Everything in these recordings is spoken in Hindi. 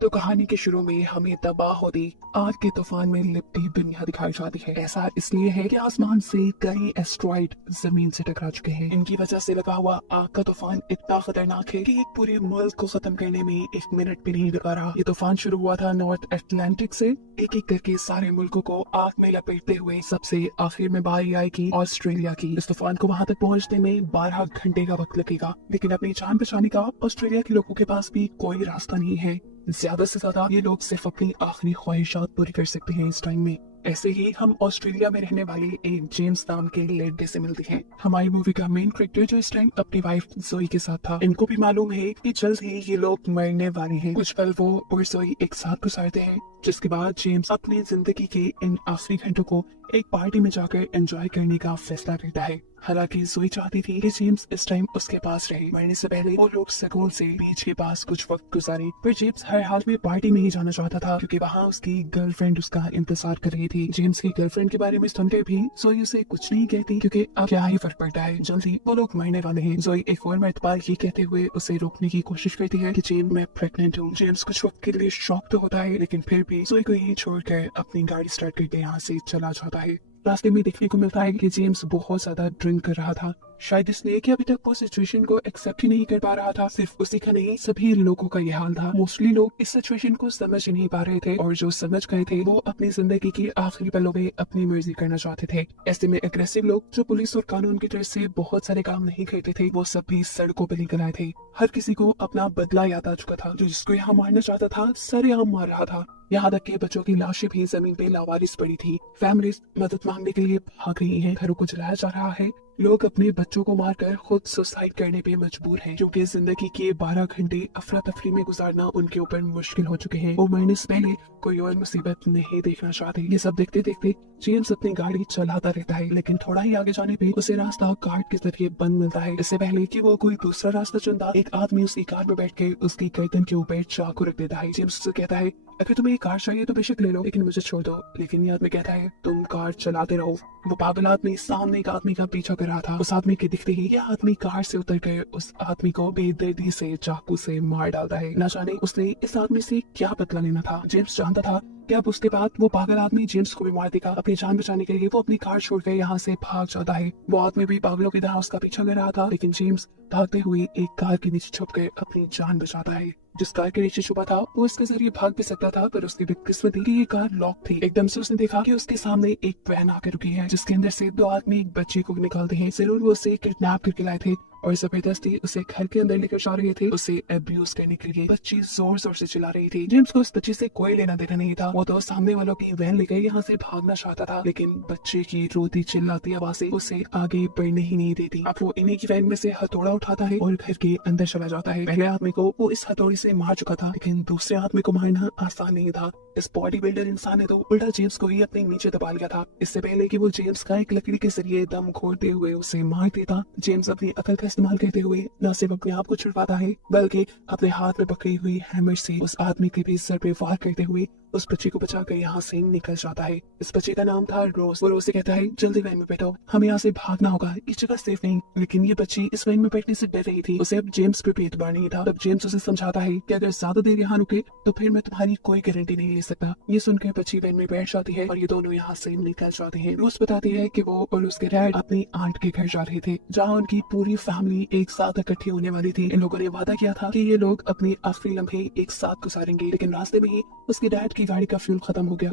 तो कहानी के शुरू में हमें तबाह होती आग के तूफान में लिपटी दुनिया दिखाई जाती है। ऐसा इसलिए है कि आसमान से कई एस्ट्रॉइड जमीन से टकरा चुके हैं। इनकी वजह से लगा हुआ आग का तूफान इतना खतरनाक है कि एक पूरे मुल्क को खत्म करने में 1 मिनट भी नहीं लगा रहा। ये तूफान शुरू हुआ था नॉर्थ अटलांटिक से, एक एक करके सारे मुल्कों को आग में लपेटते हुए सबसे आखिर में बारी आएगी ऑस्ट्रेलिया की। इस तूफान को वहां तक पहुंचने में 12 घंटे का वक्त लगेगा, लेकिन अपनी जान बचाने का ऑस्ट्रेलिया के लोगों के पास भी कोई रास्ता नहीं है। ज्यादा से ज्यादा ये लोग सिर्फ अपनी आखिरी ख्वाहिशात पूरी कर सकते हैं इस टाइम में। ऐसे ही हम ऑस्ट्रेलिया में रहने वाले एक जेम्स नाम के लड़के से मिलते हैं। हमारी मूवी का मेन कैरेक्टर जो इस टाइम अपनी वाइफ जोई के साथ था। इनको भी मालूम है कि जल्द ही ये लोग मरने वाले हैं। कुछ पल वो और जोई एक साथ गुजारते हैं, जिसके बाद जेम्स अपनी जिंदगी के इन आखिरी घंटों को एक पार्टी में जाकर एंजॉय करने का फैसला करता है। हालांकि जोई चाहती थी कि जेम्स इस टाइम उसके पास रहे। मरने से पहले वो लोग स्कूल से बीच के पास कुछ वक्त गुजारे, पर जेम्स हर हाल में पार्टी में ही जाना चाहता था क्योंकि वहाँ उसकी गर्लफ्रेंड उसका इंतजार कर रही थी। जेम्स की गर्लफ्रेंड के बारे में सुनकर भी जोई उसे कुछ नहीं कहती क्योंकि अब क्या ही फर्क पड़ता है, जल्दी वो लोग मरने वाले हैं। जोई एक और मर्तबा ये कहते हुए उसे रोकने की कोशिश करती है कि जेम्स मैं प्रेग्नेंट हूँ। जेम्स कुछ वक्त के लिए शॉक तो होता है, लेकिन फिर भी जोई को यही छोड़कर अपनी गाड़ी स्टार्ट करके यहाँ से चला जाता है। रास्ते में देखने को मिलता है कि जेम्स बहुत ज्यादा ड्रिंक कर रहा था, शायद इसलिए कि अभी तक वो सिचुएशन को एक्सेप्ट ही नहीं कर पा रहा था। सिर्फ उसी का नहीं, सभी लोगों का यह हाल था। मोस्टली लोग इस सिचुएशन को समझ ही नहीं पा रहे थे, और जो समझ गए थे वो अपनी जिंदगी की आखिरी पलों में अपनी मर्जी करना चाहते थे। ऐसे में अग्रेसिव लोग जो पुलिस और कानून की तरफ से बहुत सारे काम नहीं करते थे, वो सब भी सड़कों पर निकल आए थे। हर किसी को अपना बदला याद आ चुका था। जो जिसको यहाँ मारना चाहता था सरेआम मार रहा था। यहाँ तक के बच्चों की लाशें भी जमीन पे लावारिस पड़ी थी। फैमिलीज मदद मांगने के लिए भाग रही हैं, घरों को जलाया जा रहा है। लोग अपने बच्चों को मारकर खुद सुसाइड करने पे मजबूर हैं, क्योंकि जिंदगी के 12 घंटे अफरा तफरी में गुजारना उनके ऊपर मुश्किल हो चुके हैं। वो मरने से पहले कोई और मुसीबत नहीं देखना चाहते। ये सब देखते देखते जेम्स अपनी गाड़ी चलाता रहता है, लेकिन थोड़ा ही आगे जाने पे उसे रास्ता कार के जरिए बंद मिलता है। इससे पहले कि वो कोई दूसरा रास्ता चुनता, एक आदमी उसकी कार में बैठ के उसकी गर्दन के ऊपर चाकू रख देता है। जेम्स उससे कहता है अगर तुम्हें एक कार चाहिए तो बेशक ले लो, लेकिन मुझे छोड़ दो। लेकिन ये आदमी कहता है तुम कार चलाते रहो। वो पागल आदमी सामने एक आदमी का पीछा कर रहा था। उस आदमी के दिखते ही यह आदमी कार से उतर कर उस आदमी को बेदर्दी से चाकू से मार डालता है। न जाने उसने इस आदमी से क्या बदला लेना था। जेम्स जानता था कि अब उसके बाद वो पागल आदमी जेम्स को भी मार देगा। अपनी जान बचाने के लिए वो अपनी कार छोड़कर यहाँ से भाग जाता है। वो आदमी भी पागलों की तरह उसका पीछा कर रहा था, लेकिन जेम्स भागते हुए एक कार के नीचे छुप कर अपनी जान बचाता है। जिस कार के नीचे छुपा था वो इसके जरिए भाग भी सकता था, पर उसकी बदकिस्मती कि ये कार लॉक थी। एकदम से उसने देखा कि उसके सामने एक वैन आकर रुकी है, जिसके अंदर से 2 आदमी एक बच्चे को निकालते हैं। जरूर वो उसे किडनैप करके लाए थे और जबरदस्ती उसे घर के अंदर लेकर जा रहे थे, उसे अब्यूज करने के लिए। बच्ची जोर जोर से चिल्ला रही थी। जेम्स को उस बच्ची से कोई लेना देना नहीं था। वो तो सामने वालों की वैन लेकर यहाँ से भागना चाहता था, लेकिन बच्चे की रोती चिल्लाती आवाजें उसे आगे बढ़ने ही नहीं देती। अब वो इन्हीं की वैन में से हथौड़ा उठाता है और घर के अंदर चला जाता है। पहले आदमी को वो इस हथौड़ी से मार चुका था, लेकिन दूसरे आदमी को मारना आसान नहीं था। इस बॉडी बिल्डर इंसान ने तो उल्टा जेम्स को ही अपने नीचे दबा लिया था। इससे पहले कि वो जेम्स का एक लकड़ी के जरिए दम खोलते हुए उसे मार देता, जेम्स अपनी अकल का इस्तेमाल करते हुए न सिर्फ अपने आप को छुड़वाता है, बल्कि अपने हाथ में पकड़ी हुई हैमर से उस आदमी के भी सर पे वार करते हुए उस बच्चे को बचाकर यहाँ से निकल जाता है। इस बच्चे का नाम था रोज। वो रोज से कहता है जल्दी वैन में बैठो, हमें यहाँ से भागना होगा, इस जगह सेफ नहीं। लेकिन ये बच्ची इस वैन में बैठने से डर रही थी। उसे अब जेम्स पे भी एतबार नहीं था। तब जेम्स उसे समझाता है कि अगर ज्यादा देर यहाँ रुके तो फिर मैं तुम्हारी कोई गारंटी नहीं ले सकता। ये सुनकर बच्ची वैन में बैठ जाती है और ये दोनों यहाँ से निकल जाते हैं। रोज बताती है कि वो और उसके डैड अपनी आंट के घर जा रहे थे, जहाँ उनकी पूरी फैमिली एक साथ इकट्ठी होने वाली थी। इन लोगों ने वादा किया था कि ये लोग अपने आखिरी लम्हे एक साथ गुजारेंगे, लेकिन रास्ते में ही उसके डैड की गाड़ी का फ्यूल खत्म हो गया।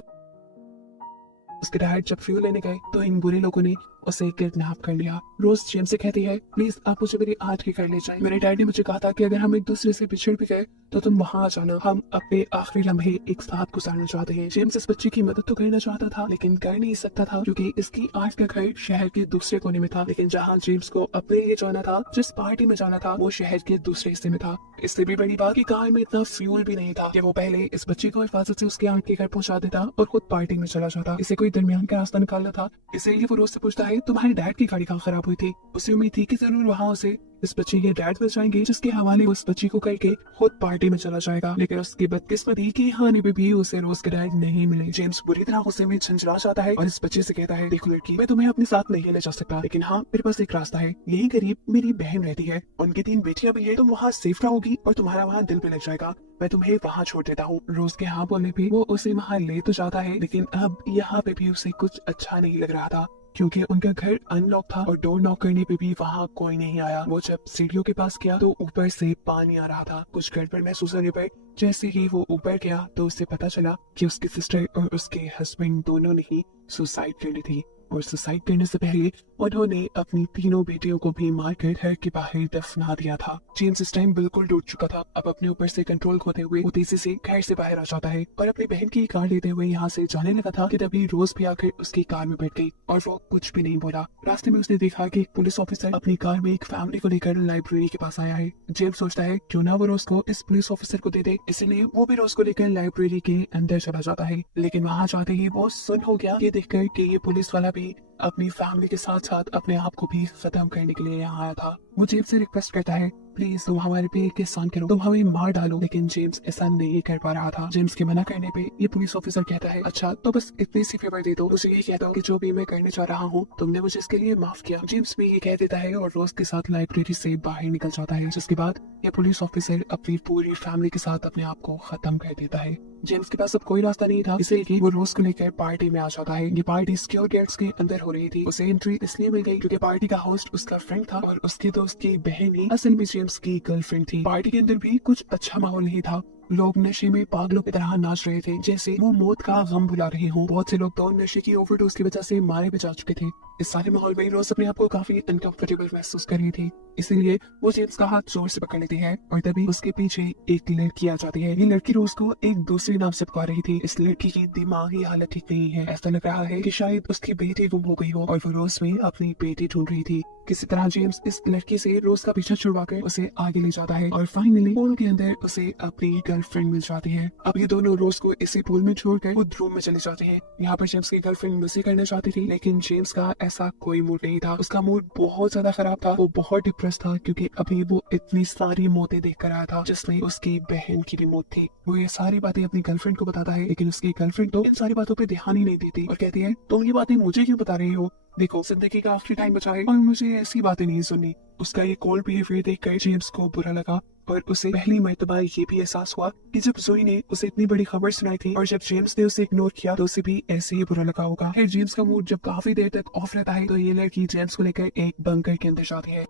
उसके डैड जब फ्यूल लेने गए तो इन बुरे लोगों ने उसे किडनैप कर लिया। रोज जेम्स से कहती है प्लीज आप मुझे मेरी आंट के घर ले जाएं। मेरे डैड ने मुझे कहा था कि अगर हम एक दूसरे से बिछड़ भी गए तो तुम वहां आ जाना, हम अपने आखिरी लम्हे एक साथ गुजारना चाहते हैं। जेम्स इस बच्ची की मदद तो करना चाहता था, लेकिन कर नहीं सकता था क्योंकि इसकी आंट का घर शहर के दूसरे कोने में था। लेकिन जहाँ जेम्स को अपने लिए जाना था, जिस पार्टी में जाना था, वो शहर के दूसरे हिस्से में था। इससे भी बड़ी बात कि कार में इतना फ्यूल भी नहीं था कि वो पहले इस बच्ची को हिफाजत से उसके आंट के घर पहुंचा देता और खुद पार्टी में चला जाता। इसे कोई दरमियान का रास्ता निकालना था, इसीलिए वो रोज से पूछता है है तुम्हारे डैड की गाड़ी कहाँ खराब हुई थी। उसे उम्मीद थी कि जरूर वहाँ उसे इस बच्चे के डैड मिल जाएंगे, जिसके हवाले उस बच्ची को करके खुद पार्टी में चला जाएगा। लेकिन उसकी बदकिस्मती की हानि पे भी उसे रोज के डैड नहीं मिले। जेम्स बुरी तरह गुस्से में झंझला जाता है और इस बच्चे से कहता है, देखो लड़की, मैं तुम्हें अपने साथ नहीं ले जा सकता, लेकिन हाँ मेरे पास एक रास्ता है। यही करीब मेरी बहन रहती है, उनकी 3 बेटियां भी है, तुम वहाँ सेफ रहोगी और तुम्हारा वहाँ दिल भी लग जाएगा। मैं तुम्हें वहाँ छोड़ देता हूँ। रोज के हाँ बोलने पे वो उसे वहाँ ले तो जाता है, लेकिन अब यहाँ पे भी उसे कुछ अच्छा नहीं लग रहा था, क्योंकि उनका घर अनलॉक था और डोर नॉक करने पे भी वहाँ कोई नहीं आया। वो जब सीढ़ियों के पास गया तो ऊपर से पानी आ रहा था। कुछ गड़बड़ महसूस होने पर जैसे ही वो ऊपर गया तो उसे पता चला कि उसकी सिस्टर और उसके हस्बैंड दोनों ने ही सुसाइड कर ली थी, और सुसाइड करने से पहले उन्होंने अपनी तीनों बेटियों को भी मारकर घर के बाहर दफना दिया था। जेम्स इस टाइम बिल्कुल टूट चुका था। अब अपने ऊपर से कंट्रोल खोते हुए वो तेजी से घर से बाहर आ जाता है और अपनी बहन की कार लेते हुए यहाँ से जाने लगा था कि तभी रोज भी आकर उसकी कार में बैठ गई और वो कुछ भी नहीं बोला। रास्ते में उसने देखा कि एक पुलिस ऑफिसर अपनी कार में एक फैमिली को लेकर लाइब्रेरी के पास आया है। जेम्स सोचता है क्यों ना वो रोज को इस पुलिस ऑफिसर को दे दे, इसलिए वो भी रोज को लेकर लाइब्रेरी के अंदर चला जाता है। लेकिन वहाँ जाते ही वो सुन हो गया ये देखकर कि ये पुलिस वाला भी अपनी फैमिली के साथ साथ अपने आप को भी खत्म करने के लिए यहाँ आया था। वो जेम्स से रिक्वेस्ट करता है, प्लीज तुम हमारे पे एक एहसान करो, तुम हमें मार डालो। लेकिन जेम्स ऐसा नहीं कर पा रहा था। जेम्स के मना करने पे ये पुलिस ऑफिसर कहता है, अच्छा तो बस इतनी सी फेवर दे दो, उसे ये कहता हूँ कि जो भी मैं करने जा रहा हूँ तुमने मुझे इसके लिए माफ किया। जेम्स भी ये कह देता है और रोज के साथ लाइब्रेरी से बाहर निकल जाता है, जिसके बाद ये पुलिस ऑफिसर अपनी पूरी फैमिली के साथ अपने आप को खत्म कर देता है। जेम्स के पास अब कोई रास्ता नहीं था, इसलिए वो रोज को लेकर पार्टी में आ जाता है। ये पार्टी सिक्योर गेट्स के अंदर हो रही थी। उसे एंट्री इसलिए मिल गई क्योंकि पार्टी का होस्ट उसका फ्रेंड था और उसके दोस्त की बहन ही असल में जेम्स की गर्लफ्रेंड थी। पार्टी के अंदर भी कुछ अच्छा माहौल नहीं था। लोग नशे में पागलों की तरह नाच रहे थे, जैसे वो मौत का गम भुला रहे हों। बहुत से लोग तो नशे की ओवरडोज की वजह से मारे भी जा चुके थे। इस सारे माहौल में रोज अपने आप को काफी अनकंफर्टेबल महसूस कर रही थी, इसीलिए वो जेम्स का हाथ जोर से पकड़ लेती है और तभी उसके पीछे एक लड़की आ जाती है। ये लड़की रोज को एक दूसरे नाम से पुकार रही थी। इस लड़की की दिमागी हालत ठीक नहीं है। ऐसा लग रहा है कि शायद उसकी बेटी गुम हो गई हो और वो रोज में अपनी बेटी ढूंढ रही थी। किसी तरह जेम्स इस लड़की से रोज का पीछा छुड़वाकर उसे आगे ले जाता है और फाइनली पूल के अंदर उसे अपनी गर्लफ्रेंड मिल जाती है। अब ये दोनों रोज को इसी पूल में छोड़कर खुद रूम में चले जाते हैं। यहाँ पर जेम्स की गर्लफ्रेंड मस्ती करना चाहती थी, लेकिन जेम्स का ऐसा कोई मूड नहीं था। उसका मूड बहुत ज्यादा खराब था। वो बहुत डिप्रेस था क्योंकि अभी वो इतनी सारी मौतें देख कर आया था, जिसमें उसकी बहन की भी मौत थी। वो ये सारी बातें अपनी गर्लफ्रेंड को बताता है, लेकिन उसकी गर्लफ्रेंड तो इन सारी बातों पे ध्यान ही नहीं देती और कहती है, तुम ये बातें मुझे क्यों बता रही हो? देखो जिंदगी का आखिरी टाइम बचा है और मुझे ऐसी बातें नहीं सुननी। उसका ये कोल्ड बिहेवियर देखकर जेम्स को बुरा लगा और उसे पहली मर्तबा ये भी एहसास हुआ कि जब जोई ने उसे इतनी बड़ी खबर सुनाई थी और जब जेम्स ने उसे इग्नोर किया तो उसे भी ऐसे ही बुरा लगा होगा। फिर जेम्स का मूड जब काफी देर तक ऑफ रहता है तो ये लड़की जेम्स को लेकर एक बंकर के अंदर जाती है।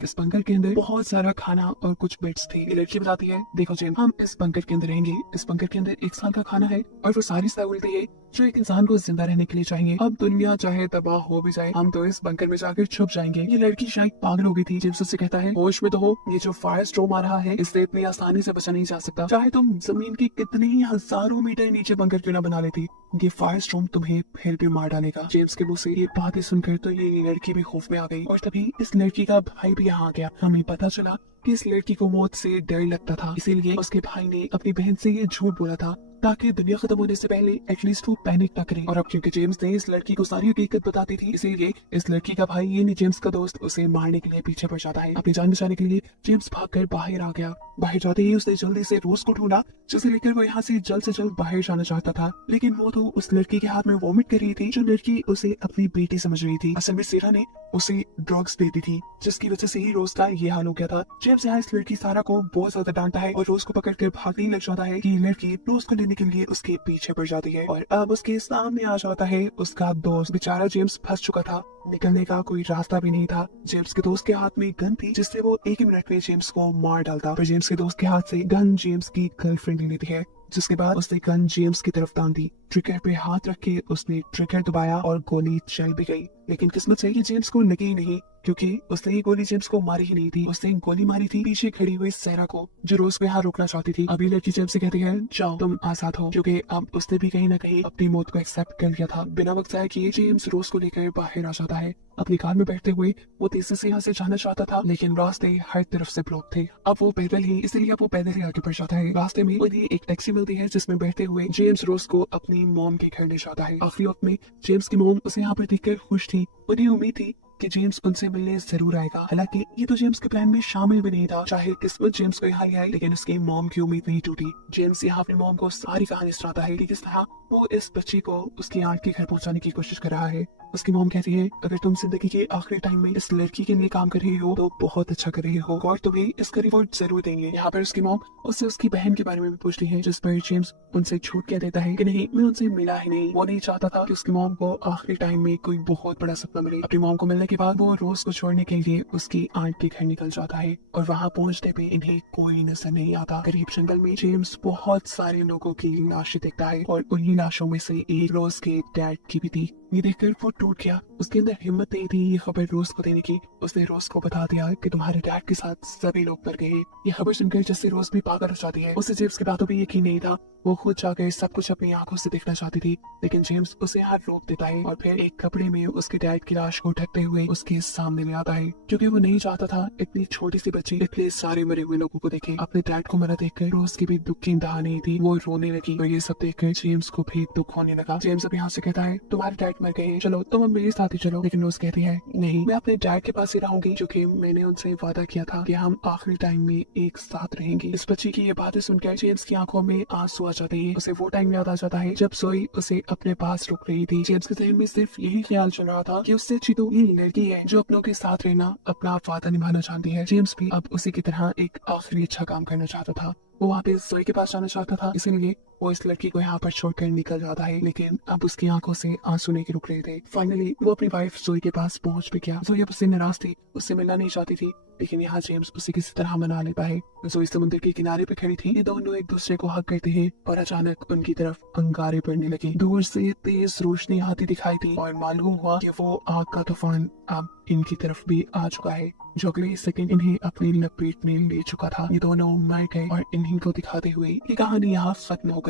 इस बंकर के अंदर बहुत सारा खाना और कुछ बेड्स थे। ये लड़की बताती है, देखो जेम्स, हम इस बंकर के अंदर रहेंगे। इस बंकर के अंदर 1 साल का खाना है और वो सारी सहूलतें है जो एक इंसान को जिंदा रहने के लिए चाहिए। अब दुनिया चाहे तबाह हो भी जाए, हम तो इस बंकर में जाकर छुप जाएंगे। ये लड़की शायद पागल हो गई थी। जेम्स उससे कहता है, होश में तो हो, ये जो फायर स्टॉर्म आ रहा है इससे इतनी आसानी से बचा नहीं जा सकता। चाहे तुम जमीन के कितने ही हजारों मीटर नीचे बंकर क्यों ना बना लेती, ये फायर स्टॉर्म तुम्हें फिर भी मार डालेगा। जेम्स के मुंह से ये बातें सुनकर तो ये लड़की भी खौफ में आ गई और तभी इस लड़की का भाई भी यहाँ आ गया। हमें पता चला कि इस लड़की को मौत से डर लगता था, इसीलिए उसके भाई ने अपनी बहन से ये झूठ बोला था ताकि दुनिया खत्म होने से पहले एटलीस्ट वो पैनिक ना करे। और अब क्योंकि जेम्स ने इस लड़की को सारी हकीकत बताती थी, इसीलिए इस लड़की का भाई ये नहीं जेम्स का दोस्त उसे मारने के लिए पीछे पड़ जाता है। अपनी जान बचाने के लिए जेम्स भागकर बाहर आ गया। बाहर जाते ही उसने जल्दी से रोज को ढूंढा, जिसे लेकर वो यहाँ से जल्द बाहर जाना चाहता था, लेकिन वो तो उस लड़की के हाथ में वॉमिट कर रही थी जो लड़की उसे अपनी बेटी समझ रही थी। असल में सेरा ने उसे ड्रग्स देती थी, जिसकी वजह से ही रोज का ये हाल हो गया था। जेम्स यहाँ इस लड़की सारा को बहुत ज्यादा डांटता है और रोज को पकड़कर भागने लग जाता है कि ये लड़की रोज को लेने के लिए उसके पीछे पड़ जाती है और अब उसके सामने आ जाता है उसका दोस्त। बेचारा जेम्स फंस चुका था, निकलने का कोई रास्ता भी नहीं था। जेम्स के दोस्त के हाथ में गन थी जिससे वो 1 ही मिनट में जेम्स को मार डालता, पर जेम्स के दोस्त के हाथ से गन जेम्स की गर्लफ्रेंड ले लेती है, जिसके बाद उसने गन जेम्स की तरफ तान दी। ट्रिगर पे हाथ रख के उसने ट्रिगर दबाया और गोली चल भी गई, लेकिन किस्मत से ये जेम्स को लगी ही नहीं क्योंकि उसने ये गोली जेम्स को मारी ही नहीं थी। उसने गोली मारी थी पीछे खड़ी हुई सेरा को, जो रोज को यहाँ रोकना चाहती थी। अभी लड़की जेम्स से कहती है, जाओ तुम आजाद हो, क्योंकि अब उसने भी कहीं ना कहीं अपनी मौत को एक्सेप्ट कर लिया था। बिना वक्त जाए कि जेम्स रोज को लेकर बाहर आ जाता जाता है। अपनी कार में बैठते हुए वो तेजी से यहाँ से जाना चाहता था, लेकिन रास्ते हर तरफ से ब्लॉक थे। अब वो पैदल ही आगे बढ़ जाता है। रास्ते में उन्हें एक टैक्सी मिलती है जिसमें बैठते हुए जेम्स रोज को अपनी मॉम के घर ले जाता है। आखिरी वक्त में जेम्स की मॉम उसे यहाँ पर देखकर खुश थी। उन्हें उम्मीद थी कि जेम्स उनसे मिलने जरूर आएगा। हालांकि ये तो जेम्स के प्लान में शामिल भी नहीं था। चाहे किस्मत जेम्स को यहाँ ले आई, लेकिन उसकी मॉम की उम्मीद नहीं टूटी। जेम्स यहाँ अपनी मॉम को सारी कहानी सुनाता है कि किस तरह वो इस बच्ची को उसकी आंट के घर पहुंचाने की कोशिश कर रहा है। उसकी मॉम कहती है, अगर तुम जिंदगी के आखिरी टाइम में इस लड़की के लिए काम कर रही हो तो बहुत अच्छा कर रही हो और तुम्हें इसका रिवॉर्ड जरूर देंगे। यहाँ पर उसकी मॉम उससे उसकी बहन के बारे में भी पूछती है, जिस पर जेम्स उनसे झूठ कह देता है कि नहीं, मैं उनसे मिला ही नहीं। वो नहीं चाहता था कि उसकी मॉम को आखिरी टाइम में कोई बहुत बड़ा सपना मिले। अपनी मॉम को मिलने के बाद वो रोज को छोड़ने के लिए उसकी आंट के घर निकल जाता है और वहाँ पहुँचने पे इन्हें कोई नजर नहीं आता। करीब जंगल में जेम्स बहुत सारे लोगों की लाशें देखता है और उन्हीं लाशों में से एक रोज के डैड की भी थी। ये देखकर वो टूट गया। उसके अंदर हिम्मत नहीं थी ये खबर रोज को देने की। उसने रोज को बता दिया कि तुम्हारे डैड के साथ सभी लोग मर गए। ये खबर सुनकर जैसे रोज भी पागल हो जाती है। उसे जेम्स की बातों पर यकीन नहीं था। वो खुद जाकर सब कुछ अपनी आंखों से देखना चाहती थी, लेकिन जेम्स उसे हाथ रोक देता है और फिर एक कपड़े में उसके डैड की लाश को ढकते हुए उसके सामने ले आता है, क्योंकि वो नहीं चाहता था इतनी छोटी सी बच्ची इतने सारे मरे हुए लोगों को देखे। अपने डैड को मरा देखकर रोज की भी दुख की इंतहा नहीं थी। वो रोने लगी और ये सब देखकर जेम्स को भी दुख होने लगा। जेम्स अब यहाँ से कहता है, तुम्हारे डैड मर गए, चलो तुम अब मेरे साथ ही चलो। लेकिन रोज कहती है, नहीं, मैं अपने डैड के पास ही रहूंगी, क्योंकि मैंने उनसे वादा किया था कि हम आखिरी टाइम में एक साथ रहेंगे। इस बच्ची की ये बातें सुनकर जेम्स की आंखों में आंसू आ जाते हैं। उसे वो टाइम याद आ जाता है जब जोई उसे अपने पास रुक रही थी। जेम्स के जहन में सिर्फ यही ख्याल चल रहा था कि उससे अच्छी तो ये लड़की है जो अपनों के साथ रहना, अपना वादा निभाना चाहती है। जेम्स भी अब उसी की तरह एक आखिरी अच्छा काम करना चाहता था। वो वहाँ पे जोई के पास जाना चाहता था, इसीलिए वो इस लड़की को यहाँ पर छोड़कर निकल जाता है। लेकिन अब उसकी आंखों से आंसू नहीं रुक रहे थे। फाइनली वो अपनी वाइफ जोई के पास पहुंच भी गया। जोई अब उससे नाराज थी, उससे मिलना नहीं चाहती थी, लेकिन यहाँ जेम्स उसे किसी तरह मना लेता है। जोई समुद्र के किनारे पे खड़ी थी। ये दोनों एक दूसरे को हक करते हैं और अचानक उनकी तरफ अंगारे पड़ने लगे। दूर से तेज रोशनी आती दिखाई दी और मालूम हुआ कि वो आग का तूफान अब इनकी तरफ भी आ चुका है, जो अगले सेकंड इन्हें अपनी लपेट में ले चुका था। ये दोनों मर गए और इन्हीं को दिखाते हुए ये कहानी यहाँ खत्म हो गई।